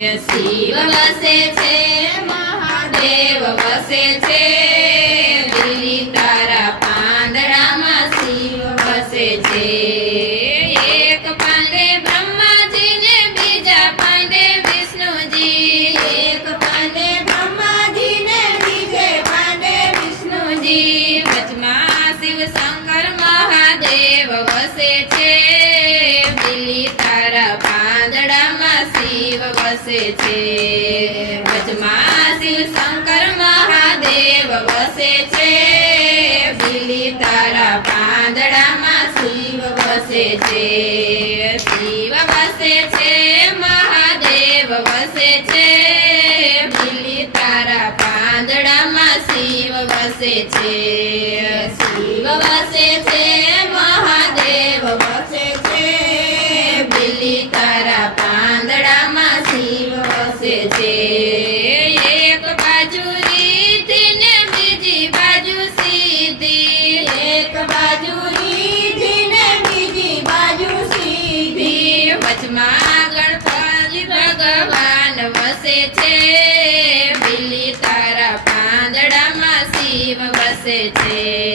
શિવ વસે છે મહાદેવ વસે છે દિલ્હી તારા પાંદડામાં શિવ વસે છે એક પાંદે બ્રહ્માજી ને બીજા પાંદે વિષ્ણુજી એક પાંદે બ્રહ્માજી ને બીજે પાંદે વિષ્ણુજી વચમાં શિવ શંકર મહાદેવ વસે છે દિલ્હી તારા પાંદડામાં શિવ વસે છે વચમાં શિવ શંકર મહાદેવ વસે છે દિલ્હી તારા પાંદડામાં શિવ વસે છે શિવ વસે છે મહાદેવ વસે છે દિલ્હી તારા પાંદડામાં શિવ વસે છે શિવ વસે છે મહાદેવ વસે છે દિલ્હી તારા પાંદડામાં શિવ વસે છે એક બાજુ રીતિ ને બીજી બાજુ સીધી એક બાજુ રીતિ ને બીજી બાજુ સીધી વચમાં ગણપતિ ભગવાન વસે છે દિલ્હી તારા પાંદડામાં શિવ વસે છે।